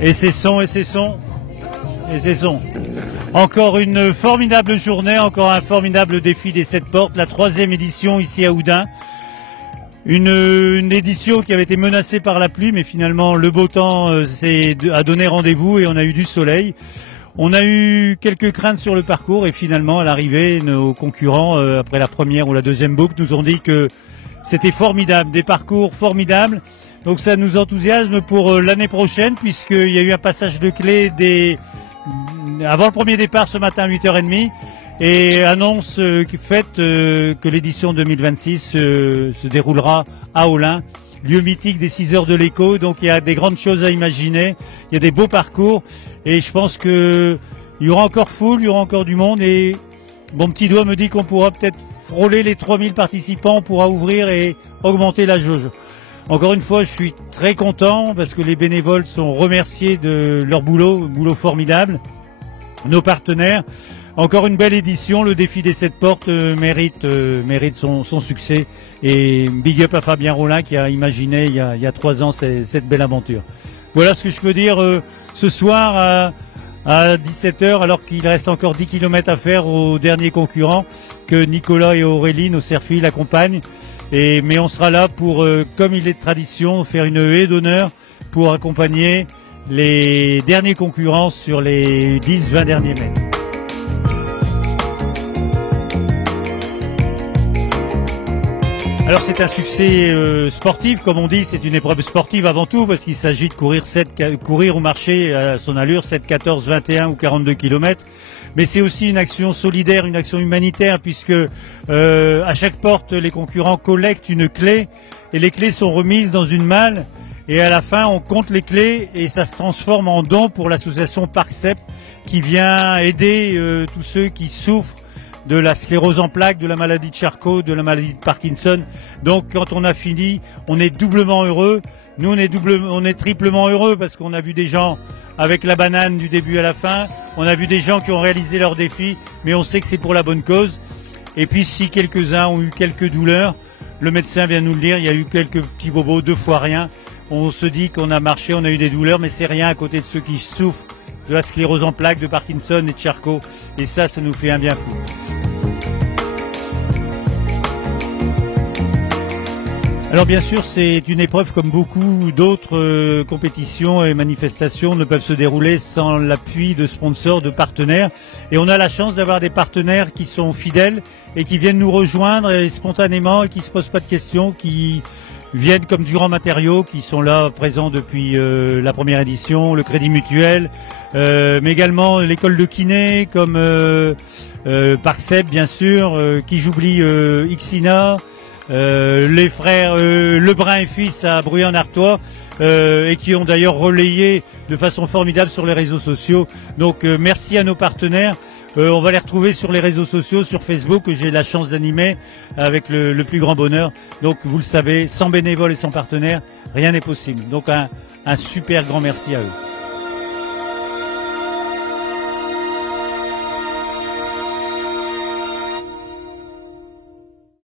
Et c'est son, et c'est son, et c'est son. Encore une formidable journée, encore un formidable défi des 7 portes, la 3e édition ici à Houdain. Une édition qui avait été menacée par la pluie, mais finalement le beau temps a donné rendez-vous et on a eu du soleil. On a eu quelques craintes sur le parcours et finalement à l'arrivée, nos concurrents, après la première ou la deuxième boucle, nous ont dit que c'était formidable, des parcours formidables. Donc ça nous enthousiasme pour l'année prochaine puisqu'il y a eu un passage de clé avant le premier départ ce matin à 8h30 et annonce faite que l'édition 2026 se déroulera à Olin, lieu mythique des 6 heures de l'écho. Donc il y a des grandes choses à imaginer, il y a des beaux parcours et je pense qu'il y aura encore foule, il y aura encore du monde et mon petit doigt me dit qu'on pourra peut-être frôler les 3000 participants, on pourra ouvrir et augmenter la jauge. Encore une fois, je suis très content parce que les bénévoles sont remerciés de leur boulot formidable. Nos partenaires, encore une belle édition, le défi des 7 portes mérite son succès et big up à Fabien Rollin qui a imaginé il y a 3 ans cette belle aventure. Voilà ce que je peux dire ce soir à 17h alors qu'il reste encore 10 km à faire aux derniers concurrents que Nicolas et Aurélie, nos serfilles, l'accompagnent. Mais on sera là pour, comme il est de tradition, faire une haie d'honneur pour accompagner les derniers concurrents sur les 10-20 derniers mètres. Alors c'est un succès sportif, comme on dit, c'est une épreuve sportive avant tout, parce qu'il s'agit de courir ou marcher à son allure 7, 14, 21 ou 42 km. Mais c'est aussi une action solidaire, une action humanitaire, puisque à chaque porte, les concurrents collectent une clé, et les clés sont remises dans une malle, et à la fin, on compte les clés, et ça se transforme en don pour l'association Parcep, qui vient aider tous ceux qui souffrent de la sclérose en plaques, de la maladie de Charcot, de la maladie de Parkinson. Donc quand on a fini, on est doublement heureux. Nous, on est triplement heureux parce qu'on a vu des gens avec la banane du début à la fin. On a vu des gens qui ont réalisé leurs défis, mais on sait que c'est pour la bonne cause. Et puis si quelques-uns ont eu quelques douleurs, le médecin vient nous le dire, il y a eu quelques petits bobos, 2 fois rien. On se dit qu'on a marché, on a eu des douleurs, mais c'est rien à côté de ceux qui souffrent de la sclérose en plaques, de Parkinson et de Charcot. Et ça nous fait un bien fou. Alors bien sûr, c'est une épreuve comme beaucoup d'autres compétitions et manifestations ne peuvent se dérouler sans l'appui de sponsors, de partenaires. Et on a la chance d'avoir des partenaires qui sont fidèles et qui viennent nous rejoindre spontanément et qui se posent pas de questions, qui viennent comme Durand Matériaux, qui sont là présents depuis la première édition, le Crédit Mutuel, mais également l'école de kiné comme Parcep bien sûr, qui j'oublie Xina. Les frères Lebrun et fils à Bruyères-en-Artois et qui ont d'ailleurs relayé de façon formidable sur les réseaux sociaux. Donc merci à nos partenaires. On va les retrouver sur les réseaux sociaux, sur Facebook, que j'ai la chance d'animer avec le plus grand bonheur. Donc vous le savez, sans bénévoles et sans partenaires, rien n'est possible. Donc un super grand merci à eux.